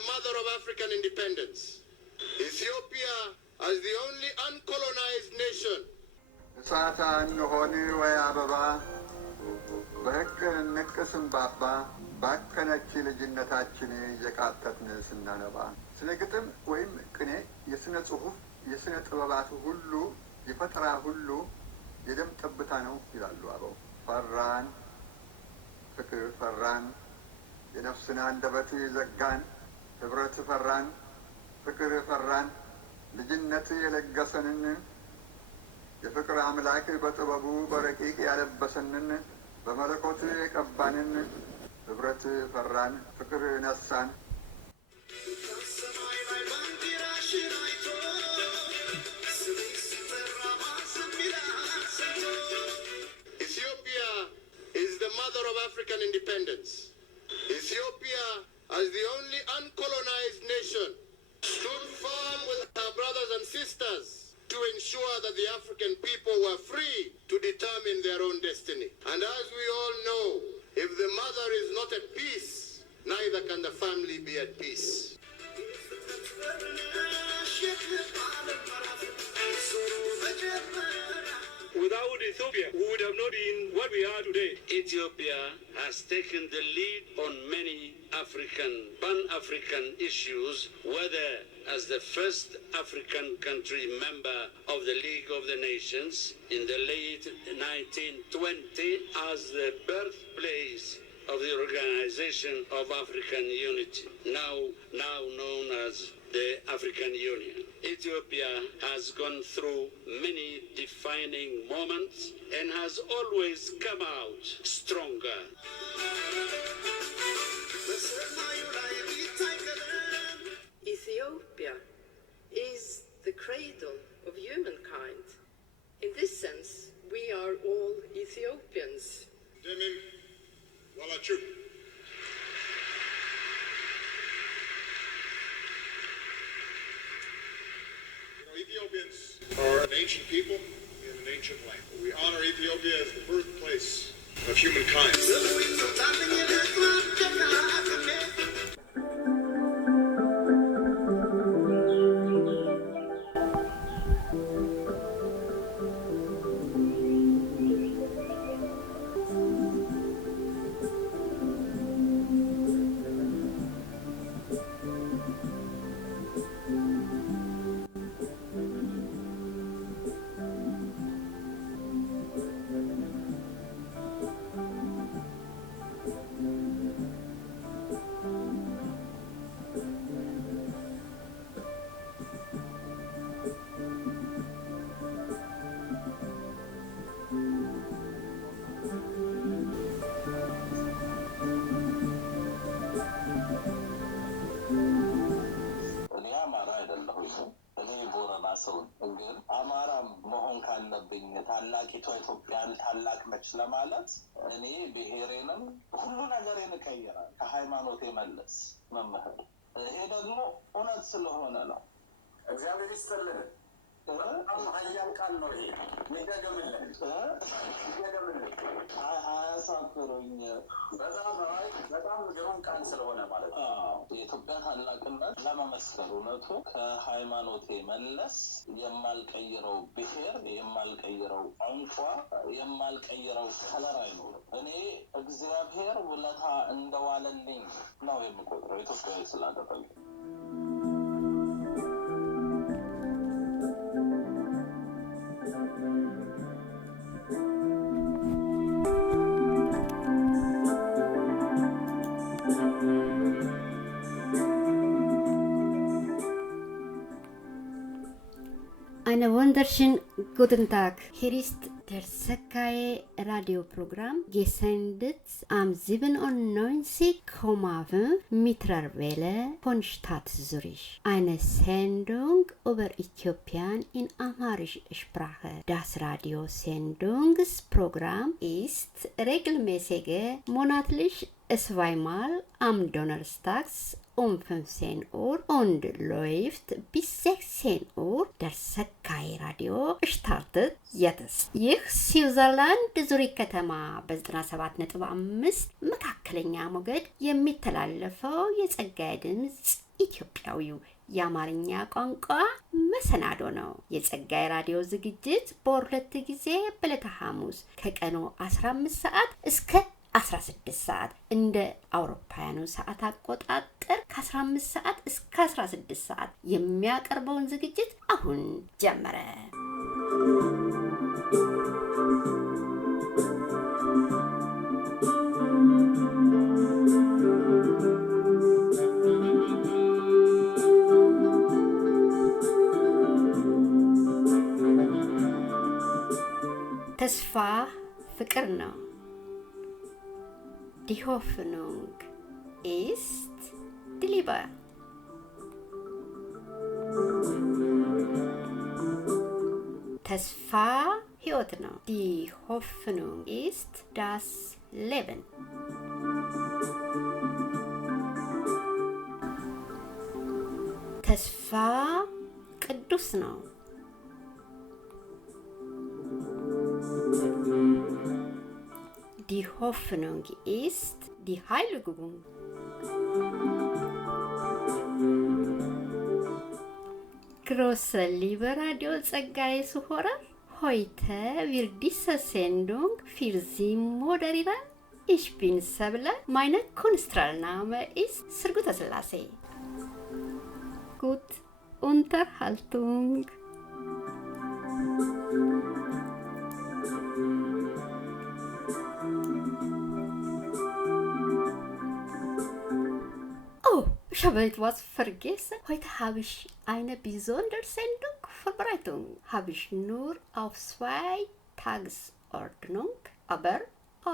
the mother of African independence. Ethiopia, as the only uncolonized nation, Satan honi wa ababa በህቅን ንቅስም ባባ ባከነች ልጅነታችን የቃተትን ስናነባ ስለ ግጥም ወይም ቅኔ የስነ ጽሁፍ የስነ ጥበባት ሁሉ የፈጠራ ሁሉ የደም ጠብታ ነው ይላሉ አበው። ፈራን ፍቅር ፈራን የነፍስን አንደበት ዘጋን ህብረት ፈራን ፍቅር ፈራን ልጅነት የለገሰንን የፍቅር አምላክ በጥበቡ በረቂቅ ያለበሰንን በመለኮት የቀባንን ህብረት ፈራን ፍቅር ነሳን። Ethiopia is the mother of African independence. Ethiopia, as the only uncolonized nation, stood firm with her brothers and sisters to ensure that the African people were free to determine their own destiny. And as we all know, if the mother is not at peace, neither can the family be at peace. Without Ethiopia, we would have not been what we are today. Ethiopia has taken the lead on many Pan-African issues, whether as the first African country member of the League of the Nations in the late 1920 as the birthplace of the Organization of African Unity, now known as the African Union. Ethiopia has gone through many defining moments and has always come out stronger. Ethiopia is the cradle of humankind. In this sense, we are all Ethiopians. Demim Walachuk. Ethiopians are an ancient people in an ancient land. We honor Ethiopia as the birthplace of humankind. ኢትዮጵያን ታላቅ ነች ለማለት እኔ ብሔሬንም ሁሉ ነገሬን ከየራ ከሃይማኖቴ መለስ መምህር ይሄ ደግሞ እውነት ስለሆነ ነው። እግዚአብሔር ይስጥልን። ሀያል ቃል ነው ይሄ። ይደገምልን አያሳፍሩኝ። በጣም ግሩም ቃል ስለሆነ ማለት ነው። የኢትዮጵያ ታላቅነት ለመመስከር እውነቱ ከሃይማኖቴ መለስ የማልቀይረው ብሔር የማልቀይረው ቋንቋ የማልቀይረው ከለር አይኖርም። እኔ እግዚአብሔር ውለታ እንደዋለልኝ ነው የምቆጥረው ኢትዮጵያዊ ስላደረገኝ። Einen wunderschönen guten Tag. Hier ist der Sakai Radioprogramm, gesendet am 97,5 Meter Welle von Stadt Zürich. Eine Sendung über Äthiopien in amharischer Sprache. Das Radiosendungsprogramm ist regelmäßig monatlich zweimal am Donnerstags um 15 Uhr und läuft bis 16 Uhr. Der Sakai Radio startet jetzt. ይህ ስዊዘርላንድ ዙሪክ ከተማ በ97.5 መካከለኛ ሞገድ የሚተላለፈው የጸጋዬ ድምጽ ኢትዮጵያዊው የአማርኛ ቋንቋ መሰናዶ ነው። የጸጋይ ራዲዮ ዝግጅት በሁለት ጊዜ በዕለተ ሐሙስ ከቀኑ 15 ሰዓት እስከ 16 ሰዓት እንደ አውሮፓውያኑ ሰዓት አቆጣጠር ከ15 ሰዓት እስከ 16 ሰዓት የሚያቀርበውን ዝግጅት አሁን ጀመረ። ተስፋ ፍቅር ነው። Die Hoffnung ist die Liebe. ተስፋ ሕይወት ነው። Die Hoffnung ist das Leben. ተስፋ ቅዱስ ነው። Die Hoffnung ist die Heiligung. Große liebe Radio ጸጋዬ ሱሆራ, heute wird diese Sendung für Sie moderieren. Ich bin Sabla, mein Künstlername ist Srguta Selassie. Gut, Unterhaltung. Ich habe etwas vergessen. Heute habe ich eine besondere Sendung Vorbereitung. Habe ich nur auf 2 Tagesordnung, aber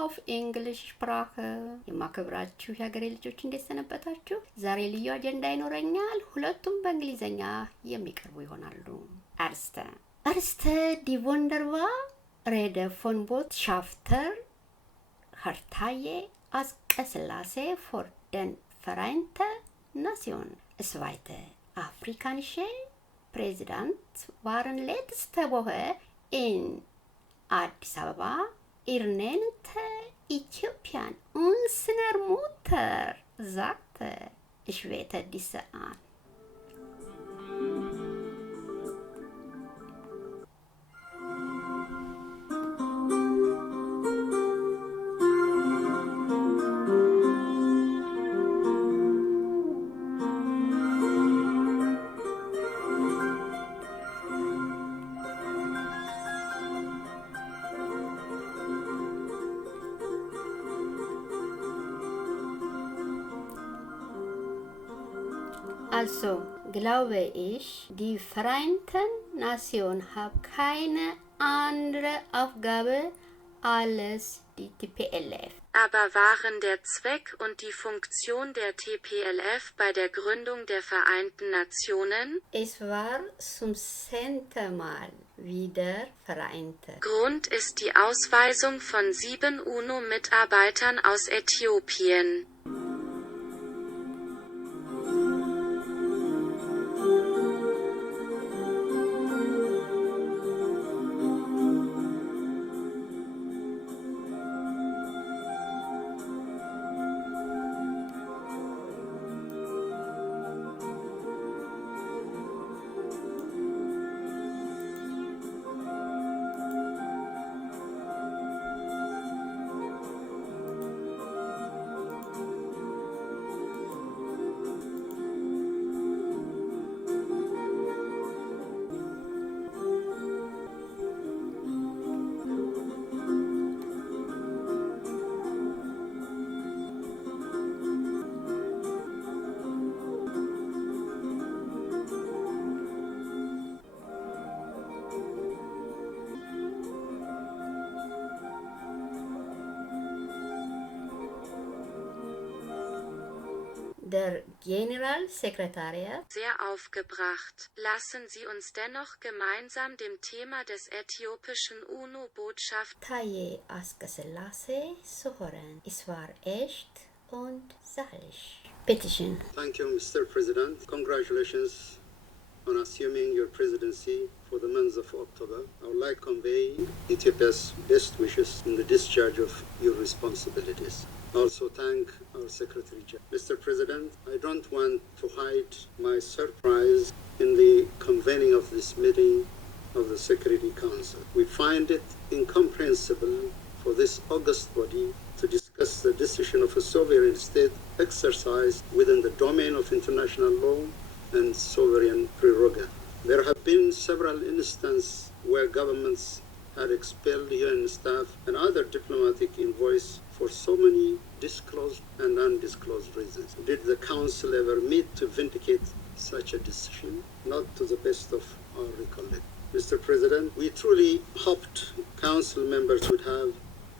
auf Englischsprache. የማከብራችሁ የሀገሬ ልጆች እንዴት ሰነበታችሁ? ዛሬ ልዩ አጀንዳ ይኖረኛል። ሁለቱም በእንግሊዘኛ የሚቀርቡ ይሆናሉ። አርስተ die wunderbar Rede von Botschafter Herr Taye Askeselase vor den Vereinten Nation. Zweite afrikanische Präsident waren letzte Woche in Addis Ababa. Nennt Äthiopien unsere Mutter, sagte ich wette diese an. Also glaube ich, die Vereinten Nationen haben keine andere Aufgabe als die TPLF. Aber waren der Zweck und die Funktion der TPLF bei der Gründung der Vereinten Nationen? Es war zum 10. Mal wieder vereint. Grund ist die Ausweisung von 7 UNO-Mitarbeitern aus Äthiopien. Der Generalsekretariat sehr aufgebracht. Lassen Sie uns dennoch gemeinsam dem Thema des äthiopischen UNO-Botschafters Taye Askeselase Sohoren. Es war echt und sachlich. Bitte schön. Thank you, Mr. President. Congratulations on assuming your presidency for the month of October. I would like to convey Ethiopia's best wishes in the discharge of your responsibilities. also thank our Secretary General. Mr. President, I don't want to hide my surprise in the convening of this meeting of the Security Council. We find it incomprehensible for this august body to discuss the decision of a sovereign state exercised within the domain of international law and sovereign prerogative. There have been several instances where governments had expelled UN staff and other diplomatic envoys for so many disclosed and undisclosed reasons. Did the Council ever meet to vindicate such a decision? Not to the best of our recollection. Mr. President, we truly hoped Council members would have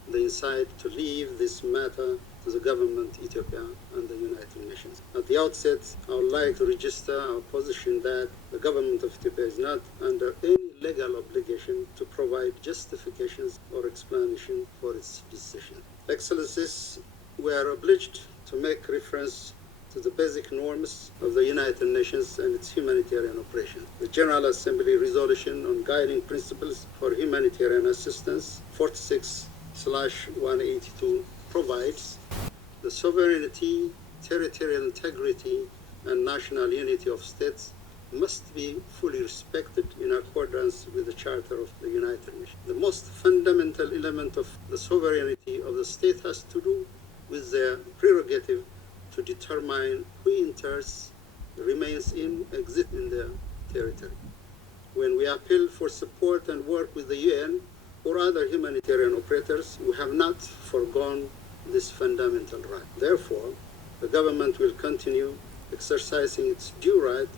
the insight to leave this matter to the government of Ethiopia and the United Nations. At the outset, I would like to register our position that the government of Ethiopia is not under any legal obligation to provide justifications or explanation for its decision. Excellencies, we are obliged to make reference to the basic norms of the United Nations and its humanitarian operation. The General Assembly resolution on guiding principles for humanitarian assistance 46/182 provides the sovereignty, territorial integrity, and national unity of states must be fully respected in accordance with the Charter of the United Nations. The most fundamental element of the sovereignty of the state has to do with their prerogative to determine who enters, remains in, exist in their territory. When we appeal for support and work with the UN or other humanitarian operators, we have not foregone this fundamental right. Therefore, the government will continue exercising its due right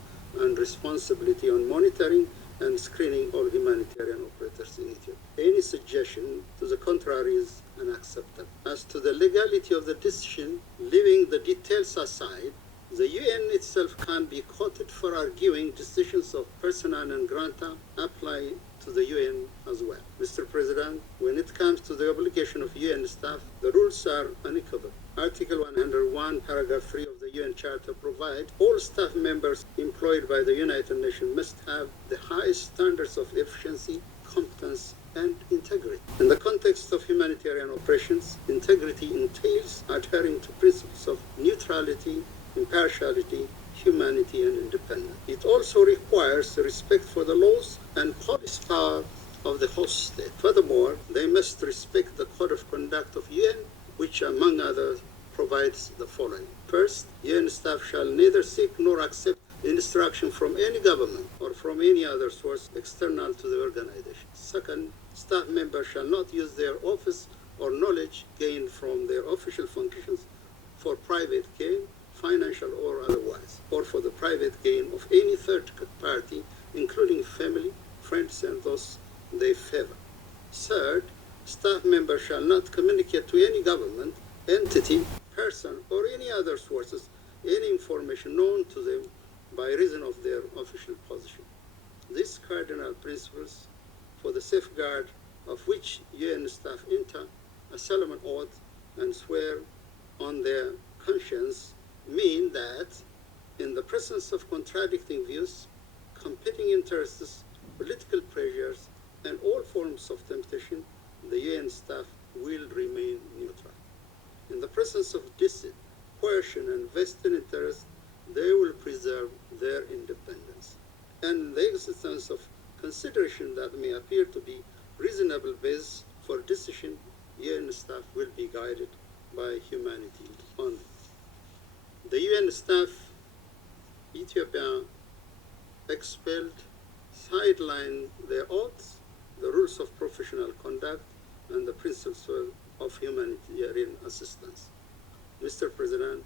and responsibility on monitoring and screening all humanitarian operators in Ethiopia. Any suggestion to the contrary is unacceptable. As to the legality of the decision, leaving the details aside, the UN itself can be quoted for arguing decisions of persona non grata apply to the UN as well. Mr. President, when it comes to the obligation of UN staff, the rules are unequivocal. Article 101, paragraph 3 of the UN Charter provides all staff members employed by the United Nations must have the highest standards of efficiency, competence, and integrity. In the context of humanitarian operations, integrity entails adhering to principles of neutrality, impartiality, humanity, and independence. It also requires respect for the laws and policy power of the host state. Furthermore, they must respect the Code of Conduct of UN, which, among others, provides the following. First, UN staff shall neither seek nor accept instruction from any government or from any other source external to the organization. Second, staff members shall not use their office or knowledge gained from their official functions for private gain, financial or otherwise, or for the private gain of any third party, including family, friends, and those they favor. Third, staff members shall not communicate to any government, entity, person, or any other sources any information known to them by reason of their official position. These cardinal principles, for the safeguard of which UN staff enter a solemn oath and swear on their conscience, mean that in the presence of contradicting views, competing interests, political pressures, and all forms of temptation, the UN staff will remain neutral. In the presence of dissent, coercion, and vested interests, they will preserve their independence. And in the existence of consideration that may appear to be reasonable base for decision, UN staff will be guided by humanity only. The UN staff, Ethiopia, expelled, sidelined their oaths, the rules of professional conduct, and the principles of humanitarian assistance. Mr. President,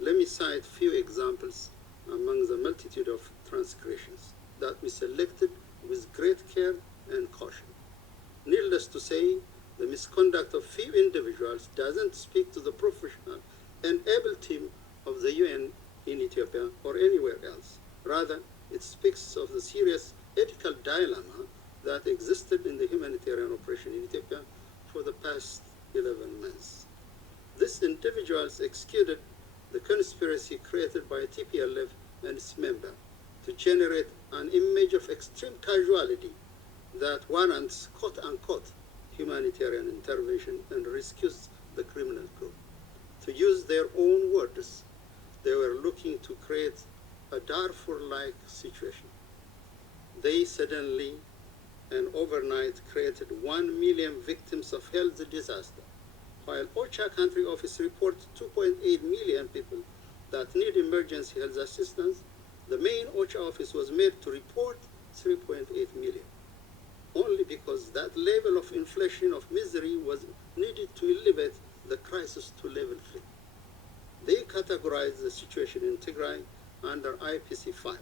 let me cite few examples among the multitude of transgressions that we selected with great care and caution. Needless to say, the misconduct of few individuals doesn't speak to the professional and able team of the UN in Ethiopia or anywhere else. Rather, it speaks of the serious ethical dilemma that existed in the humanitarian operation in Ethiopia for the past 11 months. These individuals executed the conspiracy created by TPLF and its members to generate an image of extreme casualty that warrants quote-unquote humanitarian intervention and rescues the criminal group. To use their own words, they were looking to create a Darfur-like situation. They suddenly and overnight created 1 million victims of health disaster, while OCHA country office reports 2.8 million people that need emergency health assistance. The main OCHA office was made to report 3.8 million, only because that level of inflation of misery was needed to elevate the crisis to level 3. They categorized the situation in Tigray under IPC 5,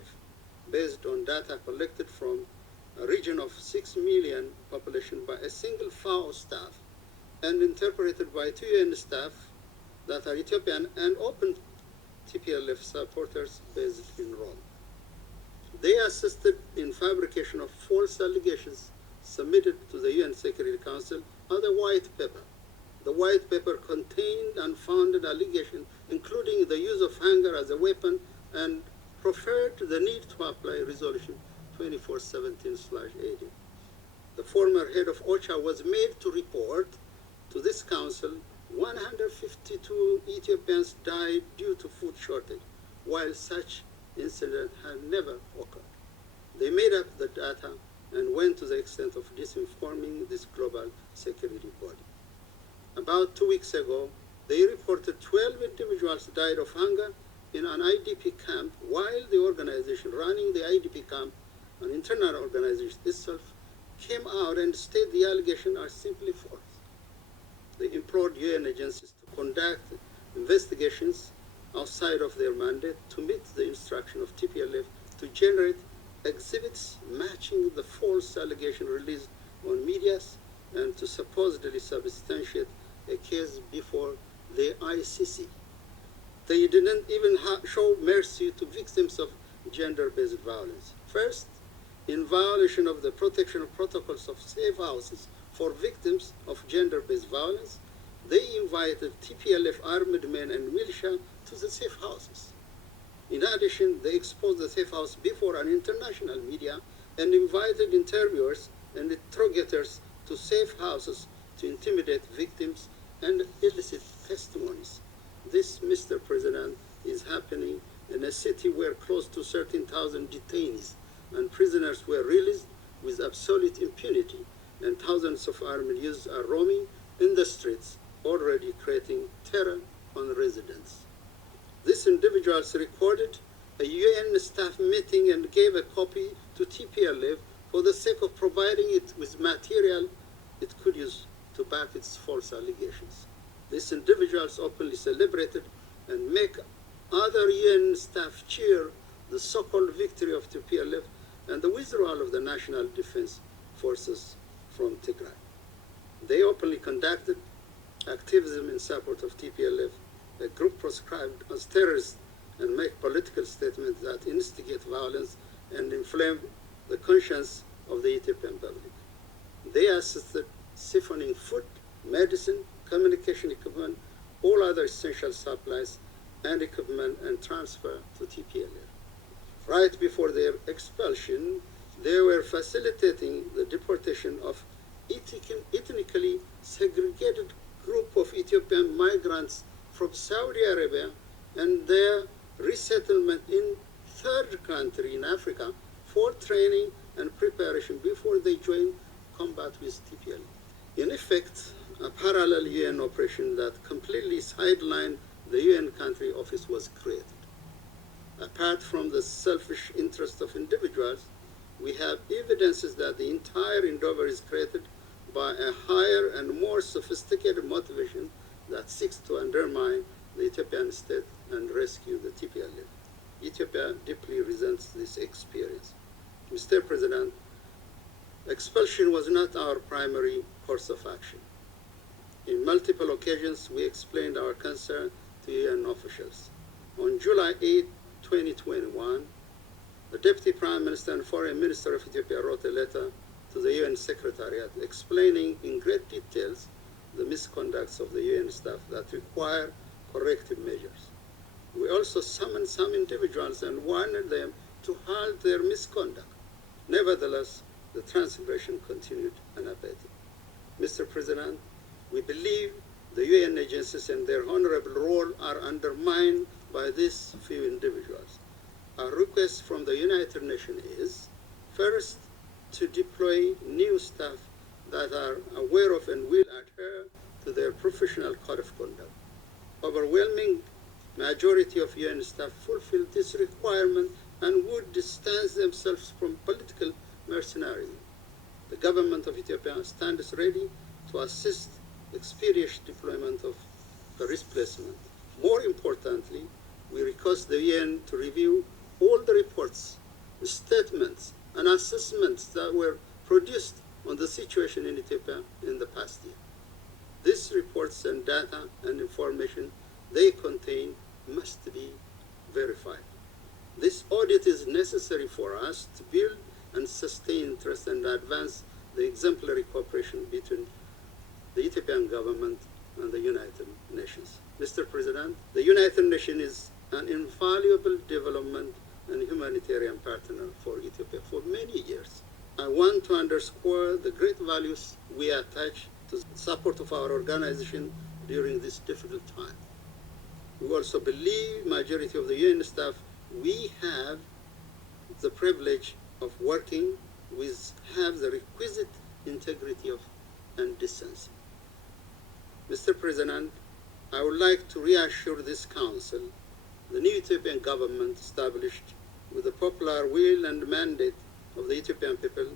based on data collected from a region of 6 million population by a single FAO staff and interpreted by 2 UN staff that are Ethiopian and open TPLF supporters based in Rome. They assisted in fabrication of false allegations submitted to the UN Security Council on the white paper. The white paper contained unfounded allegations, including the use of hunger as a weapon, and preferred the need to apply Resolution 2417/80. The former head of OCHA was made to report to this council 152 Ethiopians died due to food shortage, while such incident had never occurred. They made up the data and went to the extent of disinforming this global security body. About 2 weeks ago, they reported 12 individuals died of hunger in an IDP camp, while the organization running the IDP camp, an internal organization itself, came out and stated the allegations are simply false. They implored UN agencies to conduct investigations outside of their mandate to meet the instruction of TPLF to generate exhibits matching the false allegation released on medias and to supposedly substantiate a case before the ICC. They didn't even show mercy to victims of gender-based violence. First, in violation of the protection of protocols of safe houses for victims of gender-based violence, they invited TPLF armed men and militia to the safe houses. In addition, they exposed the safe house before an international media and invited interviewers and interrogators to safe houses to intimidate victims and elicit testimonies. This, Mr. President, is happening in a city where close to 13,000 detainees and prisoners were released with absolute impunity, and thousands of armed youths are roaming in the streets, already creating terror on residents. These individuals recorded a UN staff meeting and gave a copy to TPLF for the sake of providing it with material it could use to back its false allegations. These individuals openly celebrated and make other UN staff cheer the so-called victory of TPLF and the withdrawal of the National Defense Forces from Tigray. They openly conducted activism in support of TPLF, a group proscribed as terrorists, and make political statements that instigate violence and inflame the conscience of the Ethiopian public. They assisted siphoning food, medicine, communication equipment, all other essential supplies and equipment and transfer to TPLF. Right before their expulsion, they were facilitating the deportation of ethnically segregated group of Ethiopian migrants from Saudi Arabia and their resettlement in third country in Africa for training and preparation before they join combat with TPLF. In effect, a parallel UN operation that completely sidelined the UN country office was created. Apart from the selfish interest of individuals, we have evidences that the entire endeavor is created by a higher and more sophisticated motivation that seeks to undermine the Ethiopian state and rescue the TPLF. Ethiopia deeply resents this experience. Mr. President, expulsion was not our primary course of action. In multiple occasions, we explained our concern to UN officials. On July 8, 2021, the Deputy Prime Minister and Foreign Minister of Ethiopia wrote a letter to the UN Secretariat explaining in great details the misconducts of the UN staff that require corrective measures. We also summoned some individuals and warned them to halt their misconduct. Nevertheless, the transgression continued unabated. Mr. President, we believe The UN agencies and their honorable role are undermined by these few individuals. Our request from the United Nations is, first, to deploy new staff that are aware of and will adhere to their professional code of conduct. Overwhelming majority of UN staff fulfill this requirement and would distance themselves from political mercenarism. The government of Ethiopia stands ready to assist expeditious deployment of the replacement. More importantly, we request the UN to review all the reports, statements, and assessments that were produced on the situation in Ethiopia in the past year. These reports and data and information they contain must be verified. This audit is necessary for us to build and sustain trust and advance the exemplary cooperation between the Ethiopian government and the United Nations. Mr. President, the United Nations is an invaluable development and humanitarian partner for Ethiopia for many years. I want to underscore the great values we attach to the support of our organization during this difficult time. We also believe majority of the UN staff, we have the privilege of working with, have the requisite integrity of and decency. Mr. President, I would like to reassure this Council, the new Ethiopian government established with the popular will and mandate of the Ethiopian people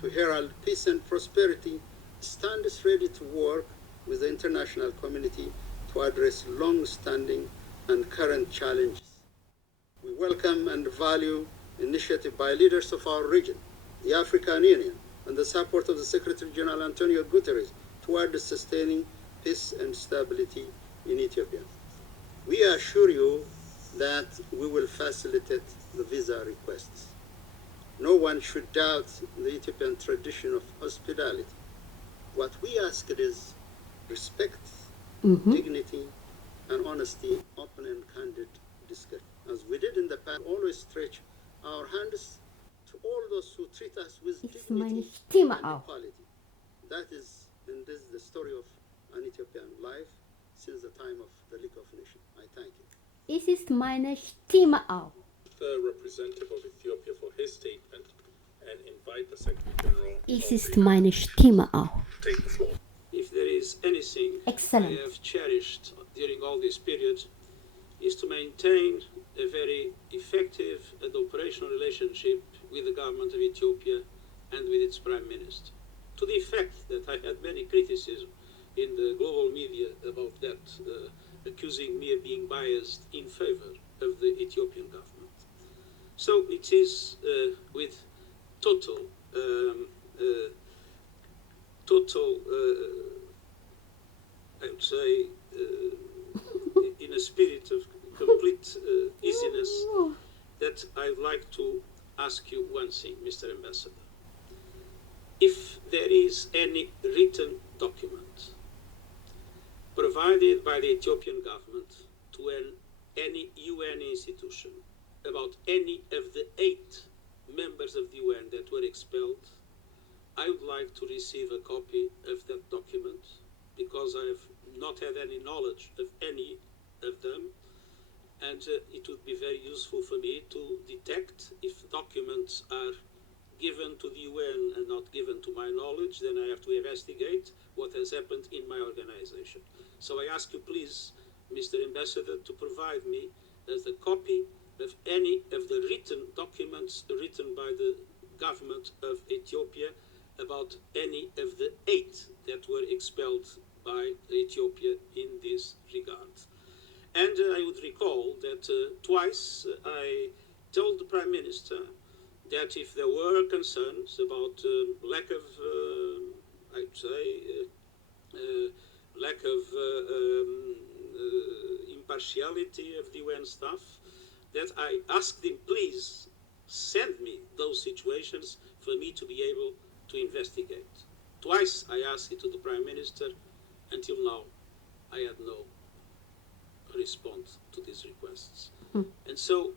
to herald peace and prosperity, stands ready to work with the international community to address long-standing and current challenges. We welcome and value initiative by leaders of our region, the African Union, and the support of the Secretary General Antonio Guterres toward sustaining peace and stability in Ethiopia. We assure you that we will facilitate the visa requests. No one should doubt the Ethiopian tradition of hospitality. What we ask is respect, dignity, and honesty, open and candid discussion. As we did in the past, always stretch our hands to all those who treat us with dignity and equality. That is, and this is the story of an Ethiopian life since the time of the League of Nations. I thank you. Es ist meine Stimme auch. The representative of Ethiopia for his statement and invite the Secretary General. Es ist meine Stimme auch. Take the floor. If there is anything Excellent. I have cherished during all this period is to maintain a very effective and operational relationship with the government of Ethiopia and with its Prime Minister. To the effect that I had many criticism in the global media about that, accusing me of being biased in favor of the Ethiopian government. So it is with total I would say, in a spirit of complete easiness, that I would like to ask you one thing, Mr. Ambassador. If there is any written document provided by the Ethiopian government to any UN institution about any of the 8 members of the UN that were expelled, I would like to receive a copy of that document, because I have not had any knowledge of any of them, and it would be very useful for me to detect if documents are given to the UN and not given to my knowledge. Then I have to investigate what has happened in my organization. So I ask you please, Mr. Ambassador, to provide me as a copy of any of the written documents written by the government of Ethiopia about any of the 8 that were expelled by Ethiopia in this regard. And I would recall that twice I told the Prime Minister that if there were concerns about lack of, I'd say, lack of impartiality of the UN staff, that I asked him, please send me those situations for me to be able to investigate. Twice I asked it to the Prime Minister. Until now, I had no response to these requests. And so,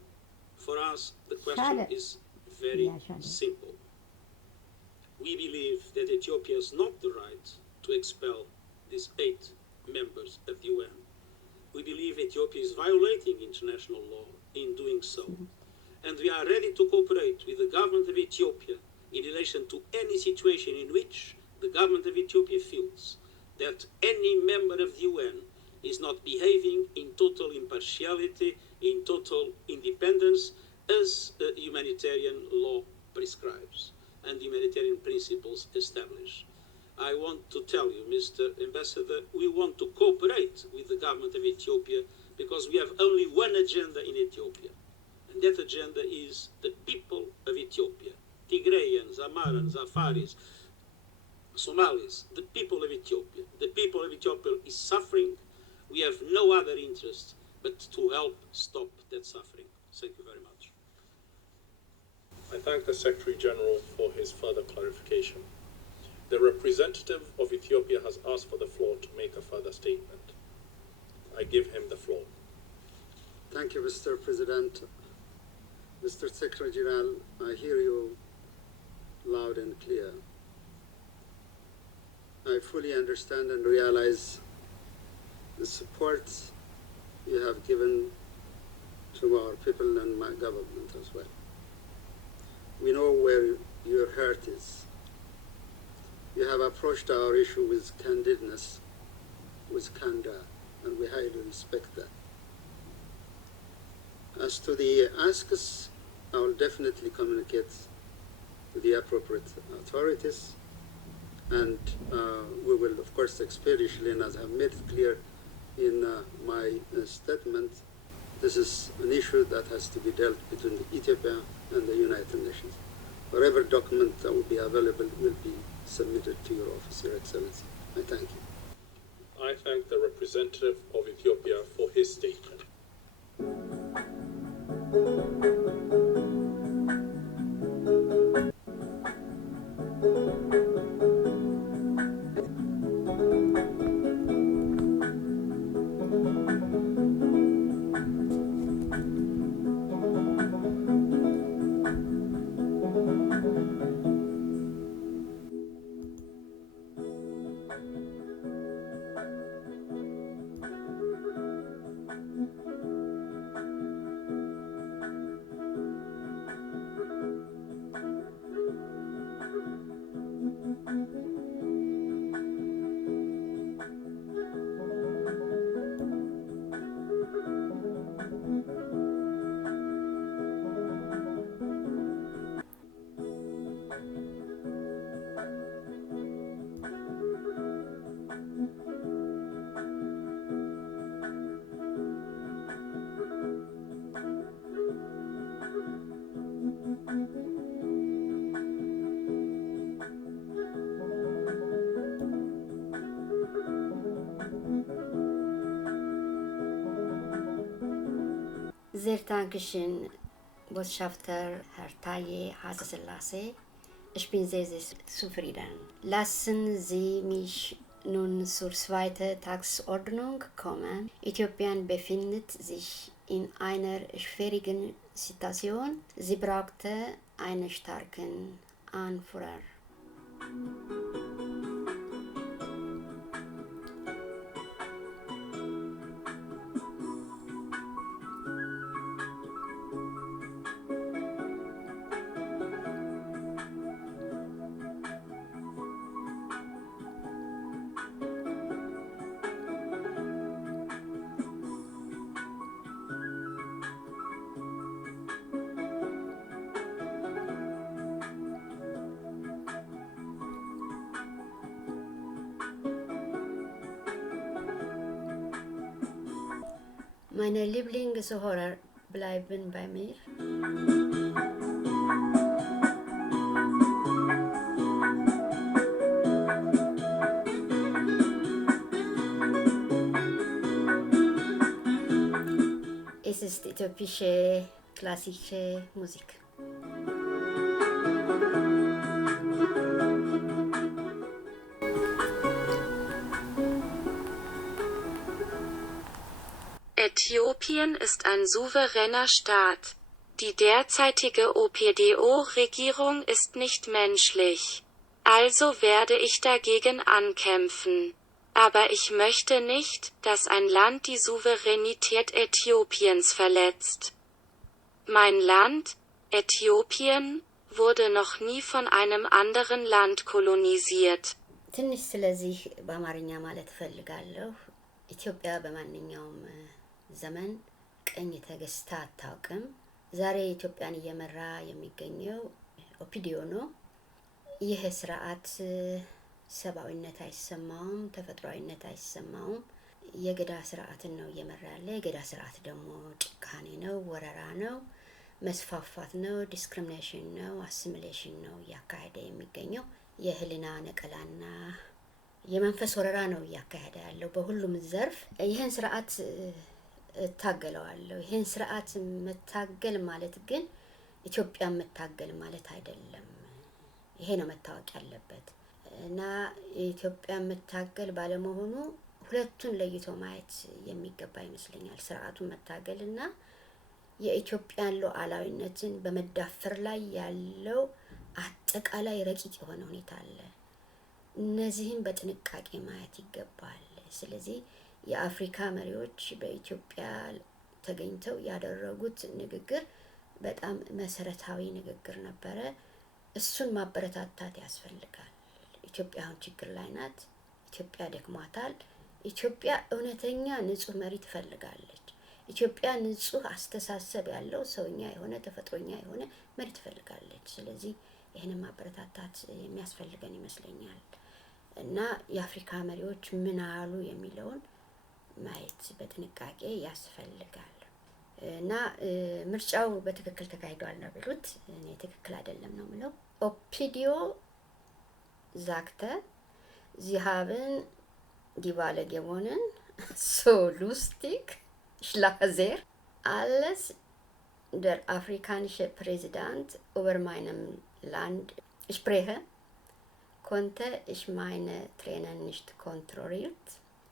for us, the question is very simple. We believe that Ethiopia has not the right to expel these 8 members of the UN. We believe Ethiopia is violating international law in doing so. And we are ready to cooperate with the government of Ethiopia in relation to any situation in which the government of Ethiopia feels that any member of the UN is not behaving in total impartiality, in total independence, as humanitarian law prescribes and humanitarian principles establish. I want to tell you, Mr. Ambassador, we want to cooperate with the government of Ethiopia because we have only one agenda in Ethiopia. And that agenda is the people of Ethiopia. Tigrayans, Amarans, Afaris, Somalis, the people of Ethiopia. The people of Ethiopia is suffering. We have no other interest but to help stop that suffering. Thank you very much. I thank the Secretary General for his further clarification. The representative of Ethiopia has asked for the floor to make a further statement. I give him the floor. Thank you, Mr. President. Mr. Secretary General, I hear you loud and clear. I fully understand and realize the support you have given to our people and my government as well. We know where your heart is. You have approached our issue with candidness, with candor, and we highly respect that. As to the asks, I will definitely communicate to the appropriate authorities, and we will, of course, expeditiously, and as I have made it clear in my statement, this is an issue that has to be dealt between Ethiopia and the United Nations. Whatever document that will be available will be submitted to your office, Your Excellency. I thank you. I thank the representative of Ethiopia for his statement. Sehr Dankeschön, Botschafter Herr Taye Haselassie. Ich bin sehr, sehr zufrieden. Lassen Sie mich nun zur zweiten Tagesordnung kommen. Äthiopien befindet sich in einer schwierigen Situation. Sie brauchte einen starken Anführer. Meine Lieblingshörer bleiben bei mir. Es ist äthiopische klassische Musik. Äthiopien ist ein souveräner Staat. Die derzeitige OPDO-Regierung ist nicht menschlich. Also werde ich dagegen ankämpfen. aber ich möchte nicht, dass ein Land die Souveränität Äthiopiens verletzt. Mein Land, Äthiopien, wurde noch nie von einem anderen Land kolonisiert. ትንሽ ስለዚህ በአማርኛ ማለት ፈልጋለሁ። ኢትዮጵያ በማንኛውም ዘመን ቀኝ ተገዝታ አታውቅም። ዛሬ ኢትዮጵያን እየመራ የሚገኘው ኦፒዲዮ ነው። ይህ ስርዓት ሰብአዊነት አይሰማውም፣ ተፈጥሯዊነት አይሰማውም። የገዳ ስርዓትን ነው እየመራ ያለ። የገዳ ስርዓት ደግሞ ጭካኔ ነው፣ ወረራ ነው፣ መስፋፋት ነው፣ ዲስክሪሚኔሽን ነው፣ አሲሚሌሽን ነው እያካሄደ የሚገኘው። የህሊና ነቀላና የመንፈስ ወረራ ነው እያካሄደ ያለው በሁሉም ዘርፍ። ይህን ስርዓት እታገለዋለሁ። ይህን ስርዓት መታገል ማለት ግን ኢትዮጵያ መታገል ማለት አይደለም። ይሄ ነው መታወቅ ያለበት እና ኢትዮጵያ መታገል ባለመሆኑ ሁለቱን ለይቶ ማየት የሚገባ ይመስለኛል። ስርዓቱን መታገልና የኢትዮጵያን ሉዓላዊነትን በመዳፈር ላይ ያለው አጠቃላይ ረቂቅ የሆነ ሁኔታ አለ። እነዚህን በጥንቃቄ ማየት ይገባል። ስለዚህ የአፍሪካ መሪዎች በኢትዮጵያ ተገኝተው ያደረጉት ንግግር በጣም መሰረታዊ ንግግር ነበረ። እሱን ማበረታታት ያስፈልጋል። ኢትዮጵያ አሁን ችግር ላይ ናት። ኢትዮጵያ ደክሟታል። ኢትዮጵያ እውነተኛ ንጹህ መሪ ትፈልጋለች። ኢትዮጵያ ንጹህ አስተሳሰብ ያለው ሰውኛ የሆነ ተፈጥሮኛ የሆነ መሪ ትፈልጋለች። ስለዚህ ይሄንን ማበረታታት የሚያስፈልገን ይመስለኛል እና የአፍሪካ መሪዎች ምን አሉ የሚለውን ማየት በጥንቃቄ ያስፈልጋል እና ምርጫው በትክክል ተካሂዷል ነው ብሉት። እኔ ትክክል አይደለም ነው ምለው። ኦፒዲዮ sagte, sie haben die Wahl gewonnen, so lustig, ich lache sehr. Alles der afrikanische Präsident über meinem Land spreche, konnte ich meine Tränen nicht kontrolliert.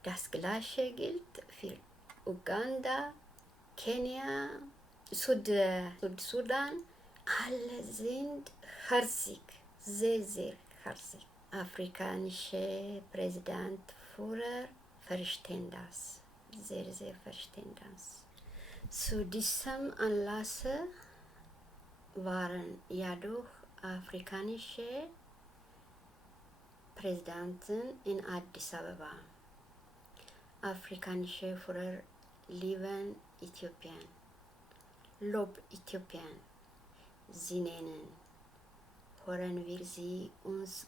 Das Gleiche gilt für Uganda, Kenia, Südsudan. Alle sind herzig, sehr, sehr herzig. Afrikanische Präsident Führer verstehen das, sehr, sehr verstehen das. Zu diesem Anlass waren jedoch afrikanische Präsidenten in Addis Abeba. Afrikanische Führer lieben Äthiopien, Lob Äthiopien. Sie nennen, hören wir sie uns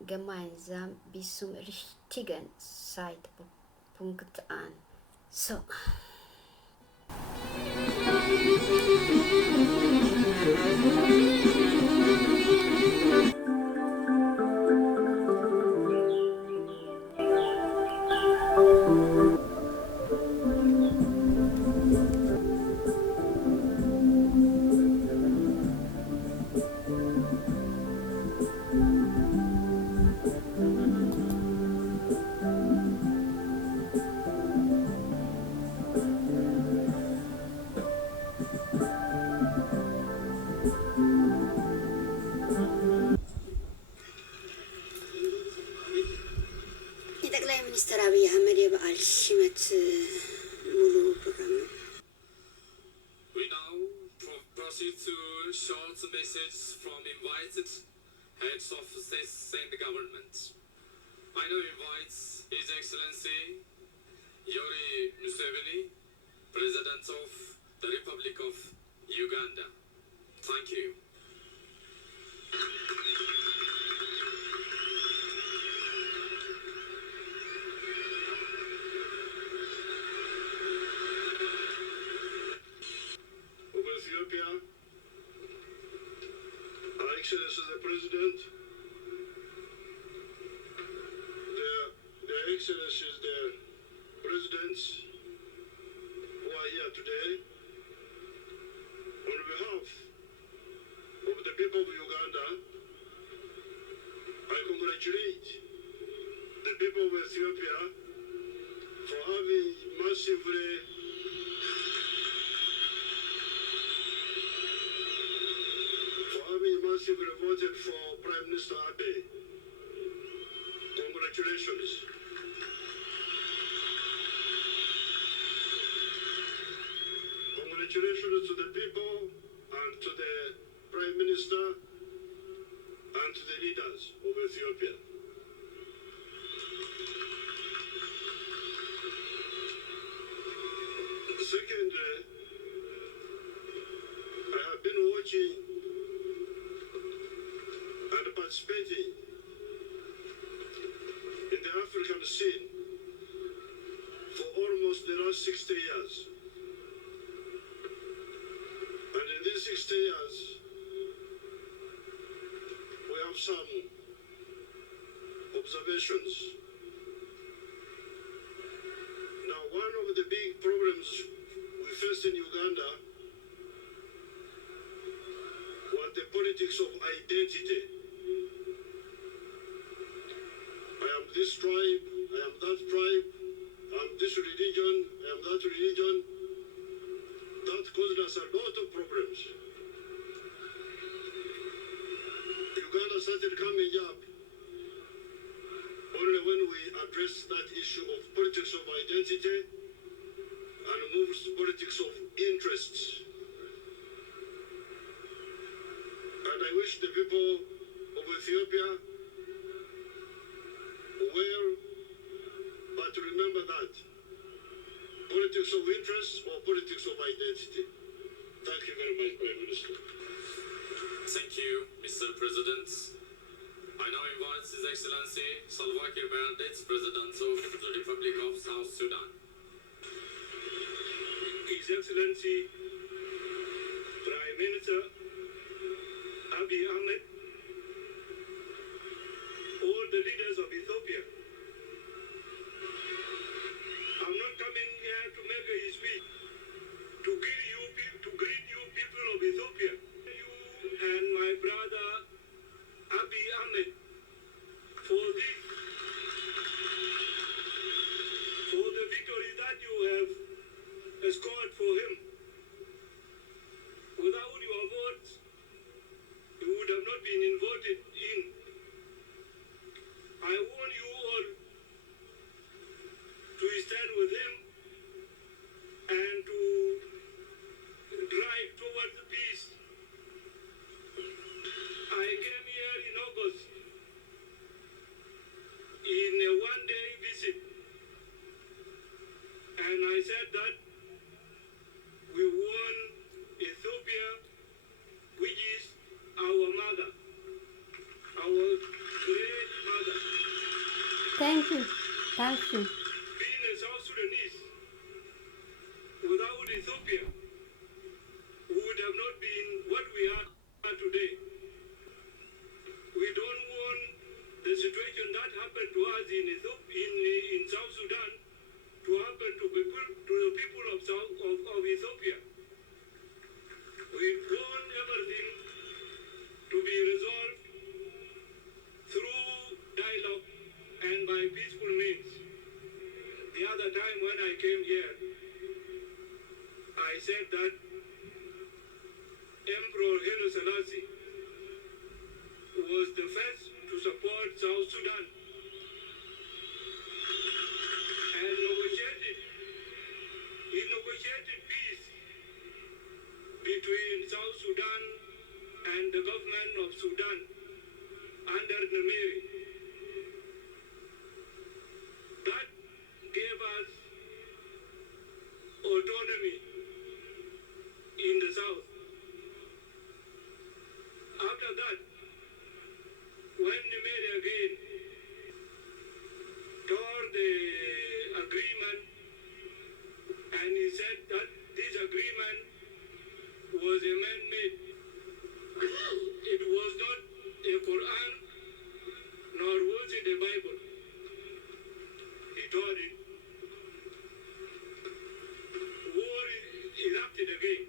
gemeinsam bis zum richtigen Zeitpunkt an. So. ሚኒስትር አብይ አህመድ የበዓል ሽመት ሙሉ ፕሮግራም ነው። We now proceed to short message from invited heads of states and government. I now invite His Excellency Yoweri Museveni, President of the Republic of Uganda. Thank you. Ethiopia, Her Excellency the President, their Excellencies, the Presidents who are here today, on behalf of the people of Uganda, I congratulate the people of Ethiopia for having massively voted for Prime Minister Abiy. Congratulations. congratulations to the people and to the Prime Minister and to the leaders of Ethiopia. Second, I have been watching and participating in the African scene for almost the last 60 years. And in these 60 years, we have some observations. Now, one of the big problems we faced in Uganda was the politics of identity. I am this tribe, I am that tribe, I am this religion, I am that religion. That caused us a lot of problems. Uganda started coming up only when we addressed that issue of politics of identity and moved to politics of interests. And I wish the people of Ethiopia well, but remember that politics of interest or politics of identity. Thank you very much, Prime Minister. Thank you, Mr. President. I now invite His Excellency Salva Kiir Mayardit, President of the Republic of South Sudan. His Excellency Prime Minister Abiy Ahmed, all the leaders of Ethiopia. I'm not coming here to make a speech to greet you people of Ethiopia. You and my brother Abiy Ahmed for the victory that you have scored for him. Without your vote, you would have not been voted in. I warn you all to stand with him and to drive towards peace. I came here in August in a one-day visit, and I said that we want Ethiopia, which is our mother, our great mother. Thank you. Thank you. Being a South Sudanese, without Ethiopia, we would have not been what we are today. We don't want the situation that happened to us in Ethiopia, in South Sudan, to happen to the people of Ethiopia. We want everything to be resolved through dialogue and by peaceful means. The other time when I came here, I said that Emperor Haile Selassie was the first to support South Sudan and negotiated peace between South Sudan and the government of Sudan under Namiri. That gave us autonomy in the south. After that, when Namiri again tore the agreement, and he said that this agreement was a man-made. It was not a Quran, nor was it a Bible. He tore it. War erupted again.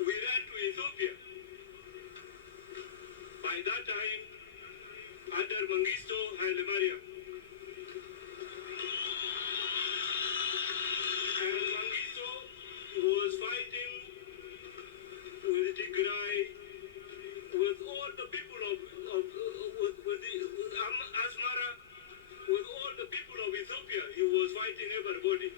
We ran to Ethiopia. By that time, under Mengistu Haile Mariam. And Mengistu was fighting with Tigray, with all the people with Asmara, with all the people of Ethiopia. He was fighting everybody.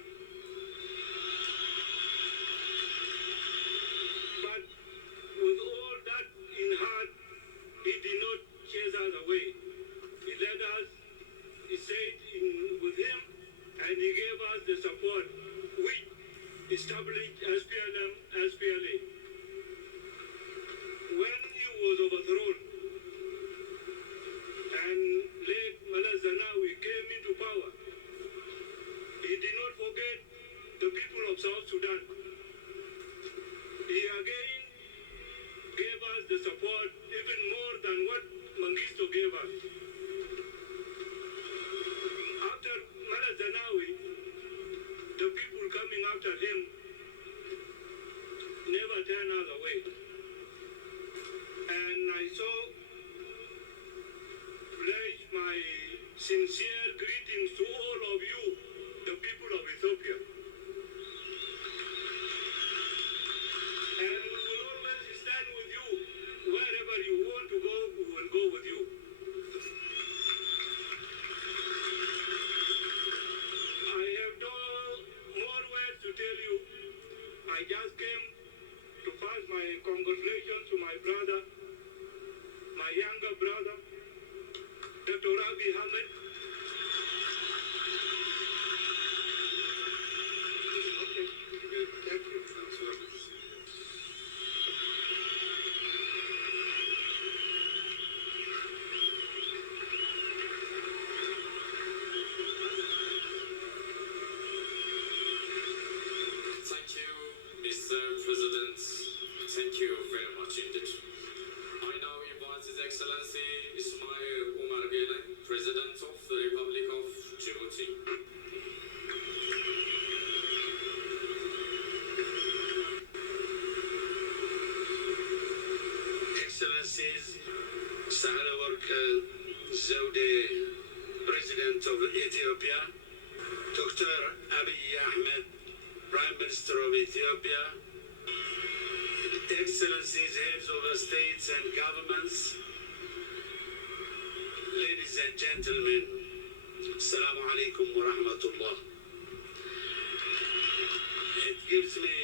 sincere greetings to all of you, the people of Ethiopia. And we will always stand with you. Wherever you want to go, we will go with you. I have no more words to tell you. I just came to pass my congratulations to my brother, my younger brother, Dr. Abiy Ahmed. Okay. Thank you. Thank you, Mr. President. Thank you very much indeed. I now invite His Excellency Ismail Omar Geele, President of the Republic of Djibouti. Excellencies, Sahle-Work Zewde, President of Ethiopia, Dr. Abiy Ahmed, Prime Minister of Ethiopia, Excellencies, heads of states and governments, ladies and gentlemen, Assalamu alaikum wa rahmatullah. It gives me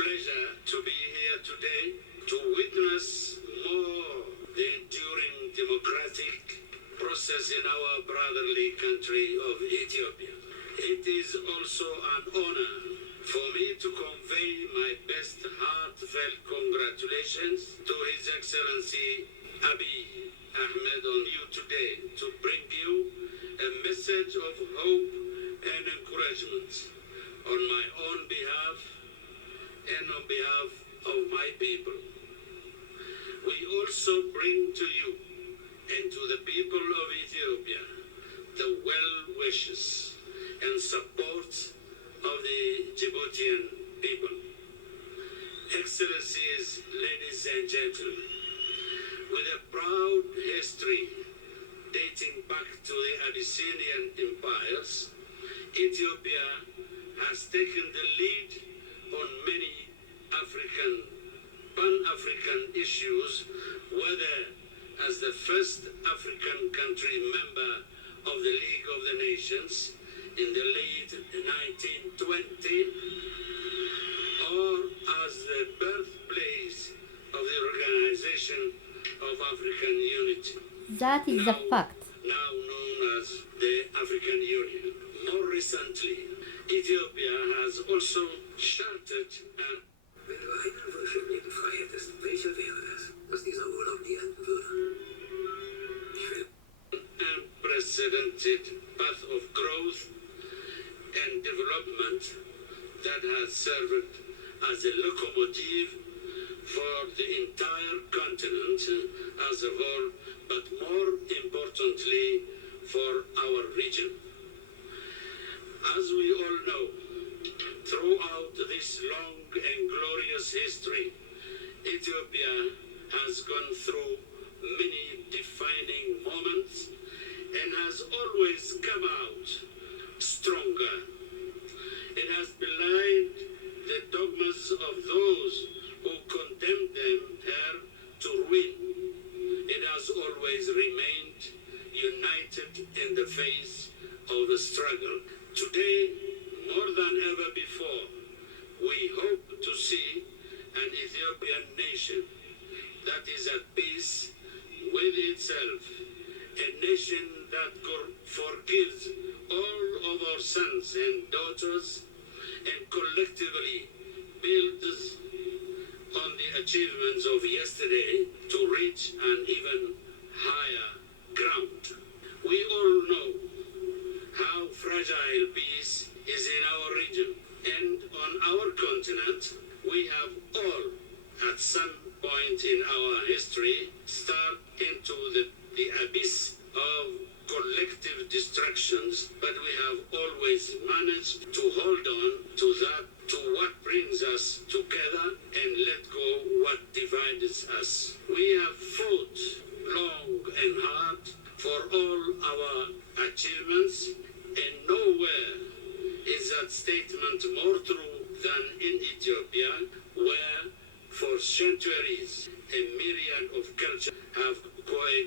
pleasure to be here today to witness more the enduring democratic process in our brotherly country of Ethiopia. It is also an honor for me to convey my best heartfelt congratulations to His Excellency Abiy Ahmed on you today to bring you a message of hope and encouragement on my own behalf and on behalf of my people. We also bring to you and to the people of Ethiopia the well wishes and support of the Djiboutian people. Excellencies, ladies and gentlemen, with a proud history dating back to the Abyssinian empires, Ethiopia has taken the lead on many Pan-African issues, whether as the first African country member of the League of the Nations in the late 1920, or as the birthplace of the Organization of African Unity. That is the fact. Now known as the African Union. More recently, Ethiopia has also chartered an Wenn du einen Wunsch im Leben frei hättest, welcher wäre das, dass dieser Urlaub nie enden würde? Ich will unprecedented path of growth and development that has served as a locomotive for the entire continent as a whole, but more importantly for our region. As we all know, throughout this long and glorious history, Ethiopia has gone through many defining moments and has always come out stronger. It has belied the dogmas of those who condemned her to ruin. It has always remained united in the face of the struggle. Today, more than ever before, we hope to see an Ethiopian nation that is at peace with itself, a nation that forgives all of our sons and daughters and collectively builds on the achievements of yesterday to reach an even higher ground. We all know how fragile peace is in our region, and on our continent we have all at some point in our history stared into the abyss of collective destructions, but we have always managed to hold on to that, to what brings us together, and let go what divides us. We have fought long and hard for all our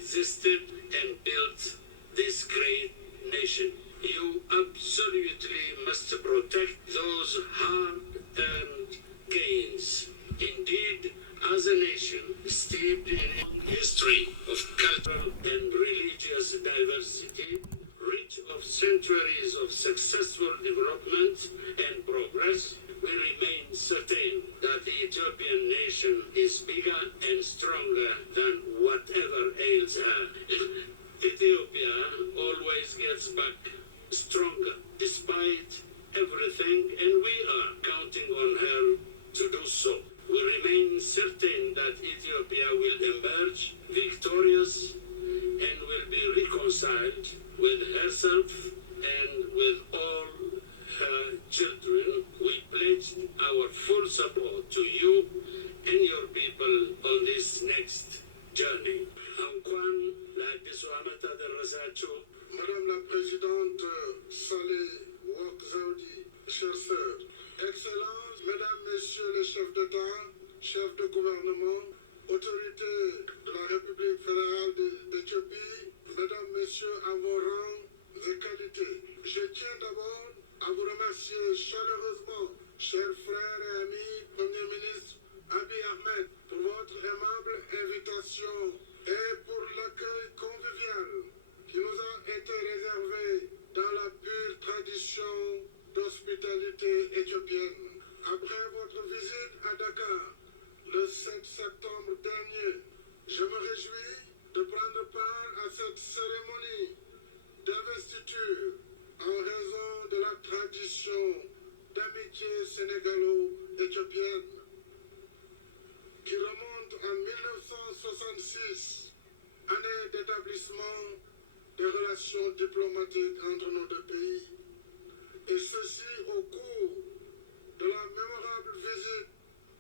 existed and built this great nation. You absolutely must protect those hard-earned gains. Indeed, as a nation steeped in history of cultural and religious diversity, rich of centuries of successful development and progress, we remain certain that the Ethiopian nation is bigger and stronger than whatever ails her. Ethiopia always gets back stronger despite everything, and we are counting on her to do so. We remain certain that Ethiopia will emerge victorious and will be reconciled with herself and with all her children. We pledge our full support to you and your people on this next journey. Madame la Présidente Saleh Wok Zaudi, chers sœurs, Excellences, Mesdames, Messieurs les chefs d'État, chefs de gouvernement, autorités de la République fédérale d'Éthiopie, Mesdames, Messieurs, à vos rangs et qualités, je tiens d'abord à vous remercier chaleureusement, chers frères et amis, Premier ministre Abiy Ahmed, pour votre aimable invitation et pour l'accueil convivial qui nous a été réservé dans la pure tradition d'hospitalité éthiopienne. Après votre visite à Dakar le 7 septembre dernier, je me réjouis de prendre part à cette cérémonie d'investiture en raison de la tradition d'amitié sénégalo-éthiopienne qui remonte en 1966, année d'établissement des relations diplomatiques entre nos deux pays, et ceci au cours de la mémorable visite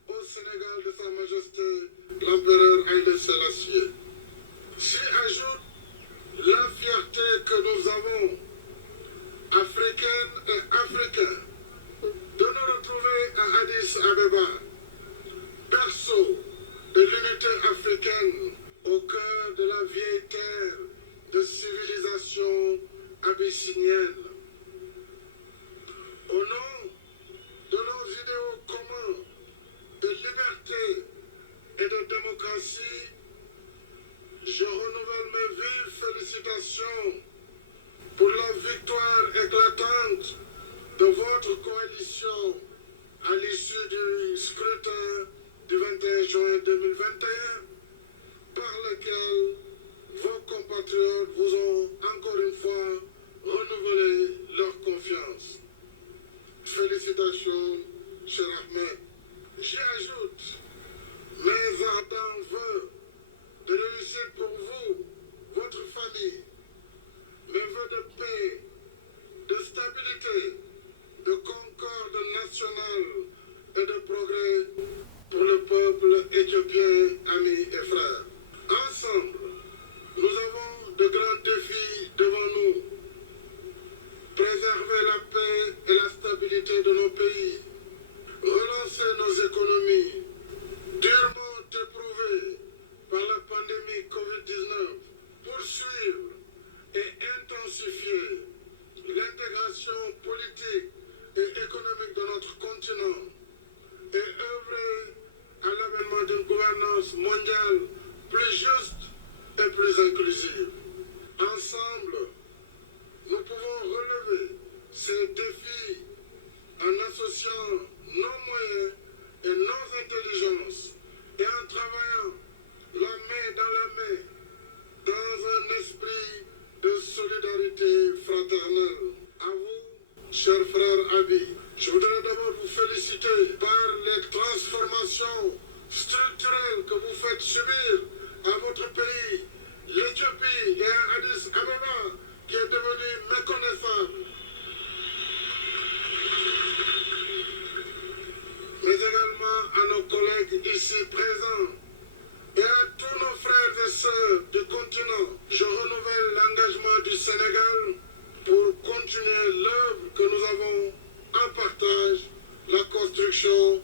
au Sénégal de Sa Majesté l'Empereur Haïlé Sélassié. S'y ajoute la fierté que nous avons, africaines et africains, de nous retrouver à Addis Abeba, berceau de l'unité africaine, au cœur de la vieille terre de civilisation abyssinienne. Au nom de nos idéaux communs de liberté et de démocratie, je renouvelle mes vives félicitations pour la victoire éclatante de votre coalition à l'issue du scrutin du 21 juin 2021, par lequel vos compatriotes vous ont encore une fois renouvelé leur confiance. Félicitations, cher Ahmed. J'y ajoute mes ardents vœux de réussite pour vous, votre famille, mes vœux de paix, de stabilité, de concorde nationale et de progrès pour le peuple éthiopien, amis et frères. Ensemble, nous avons de grands défis devant nous. Préserver la paix et la stabilité de nos pays, relancer nos économies, durement éprouvées par la pandémie Covid-19, poursuivre et intensifier l'intégration politique et économique de notre continent et œuvrer à l'avènement d'une gouvernance mondiale plus juste et plus inclusive. Ensemble, nous pouvons relever ces défis en associant nos moyens et nos intelligences et en travaillant la main dans la main dans un esprit de solidarité fraternelle. À vous, chers frères Abiy, je voudrais d'abord vous féliciter par les transformations structurelles que vous faites subir à votre pays, l'Éthiopie et à Addis Abeba, qui est devenu méconnaissable. Mais également à nos collègues ici présents et à tous nos frères et sœurs du continent. Je renouvelle l'engagement du Sénégal pour continuer l'œuvre que nous avons en partage, la construction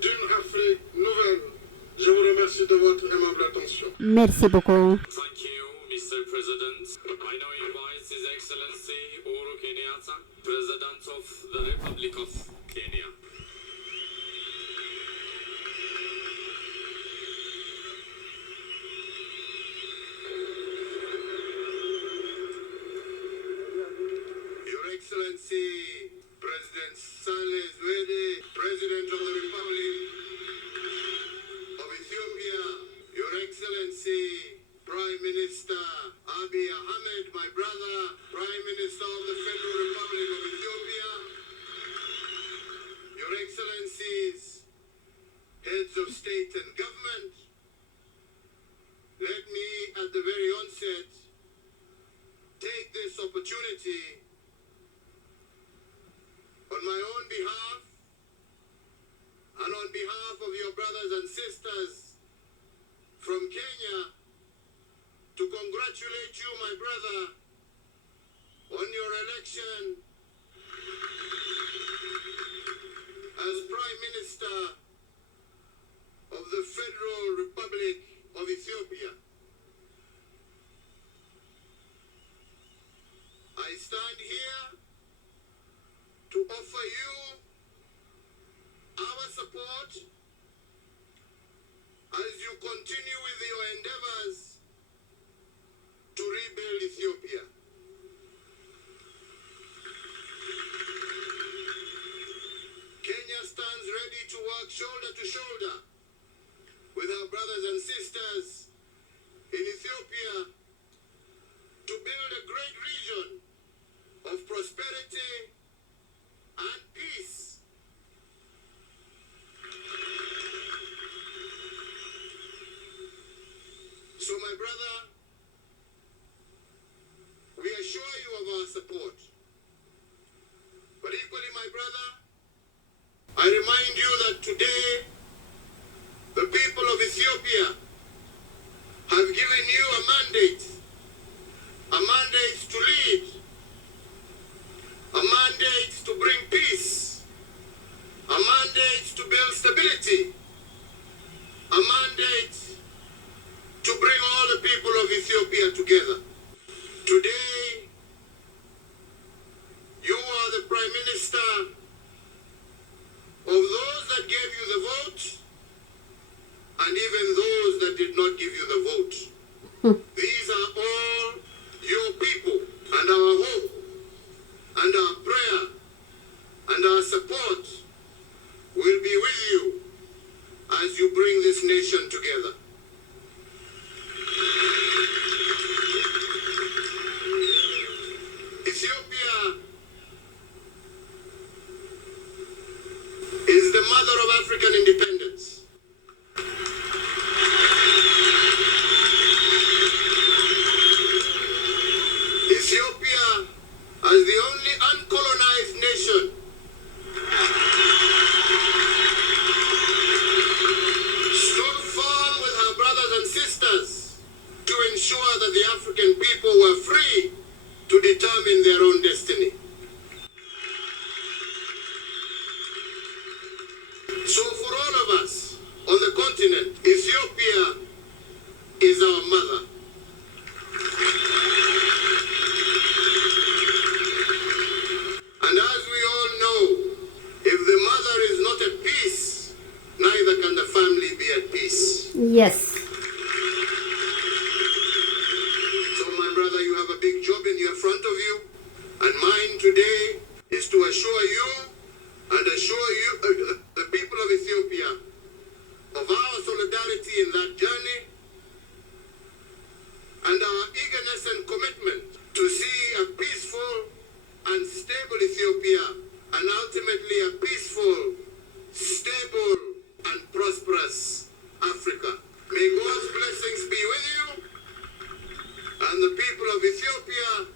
d'une Afrique nouvelle. Je vous remercie de votre aimable attention. Merci beaucoup. Thank you. Excellency Uhuru Kenyatta, President of the Republic of Kenya. Your Excellency, President Saleh Zwede, President of the Republic of Ethiopia, Your Excellency, Prime Minister Abiy Ahmed, my brother, Prime Minister of the Federal Republic of Ethiopia, Your Excellencies, Heads of State and Government, let me at the very onset take this opportunity on my own behalf and on behalf of your brothers and sisters from Kenya to congratulate you, my brother, on your election as Prime Minister of the Federal Republic of Ethiopia. I stand here to offer you our support as you continue with your endeavors to rebuild Ethiopia. Kenya stands ready to work shoulder to shoulder with our brothers and sisters in Ethiopia to build a great region of prosperity and peace. So, my brother, we assure you of our support. But equally, my brother, I remind you that today, the people of Ethiopia have given you a mandate to lead, a mandate to bring peace, a mandate to build stability, a mandate to bring all the people of Ethiopia together. Today, you are the Prime Minister of those that gave you the vote and even those that did not give you the vote. These are all your people, and our hope and our prayer and our support will be with you as you bring this nation together. Ethiopia is the mother of African independence. Ethiopia, as the only uncolonized nation, stood firm with her brothers and sisters to ensure that the African people were free to determine their own destiny. So for all of us on the continent, Ethiopia is our mother. And as we all know, if the mother is not at peace, neither can the family be at peace. Yes. So my brother, you have a big job in your front of you, and mine today is to assure you and assure you, the people of Ethiopia, of our solidarity in that journey and our eagerness and commitment to see a peaceful and stable Ethiopia and ultimately a peaceful, stable and prosperous Africa. May God's blessings be with you and the people of Ethiopia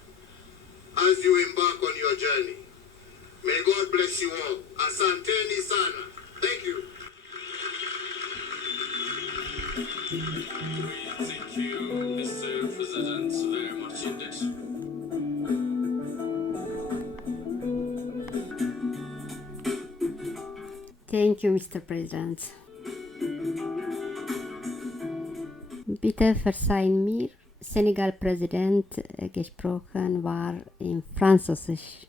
as you embark on your journey. May God bless you all. Asanteni sana. Thank you. Thank you, Mr. President, very much indeed. Thank you, Mr. President. Bitte verzeihen mir, Senegal Präsident gesprochen war in Französisch.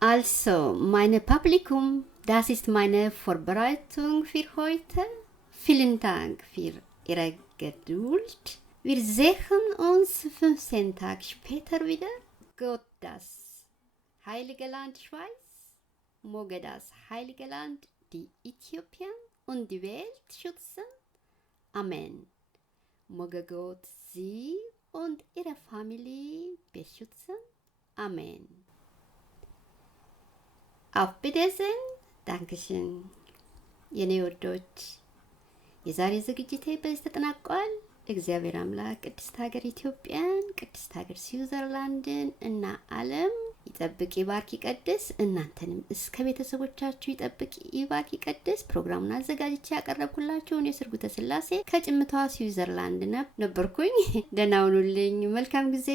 Also, meine Publikum, das ist meine Vorbereitung für heute. Vielen Dank für Ihre Geduld. Wir sehen uns 15 Tage später wieder. Gott, das heilige Land Schweiz, möge das heilige Land die Äthiopien und die Welt schützen. Amen. Möge Gott Sie und Ihre Familie beschützen. Amen. Auf Wiedersehen. Dankeschön. የኔ ወዶች የዛሬ ዝግጅቴ በዚህ ተጠናቋል። እግዚአብሔር አምላክ ቅድስት ሀገር ኢትዮጵያን፣ ቅድስት ሀገር ስዊዘርላንድን እና ዓለም ይጠብቅ ይባርክ ይቀድስ። እናንተንም እስከ ቤተሰቦቻችሁ ይጠብቅ ይባርክ ይቀድስ። ፕሮግራሙን አዘጋጅቼ ያቀረብኩላችሁ እኔ ስርጉተ ስላሴ ከጭምቷ ስዊዘርላንድ ነበርኩኝ። ደህና ሁኑልኝ። መልካም ጊዜ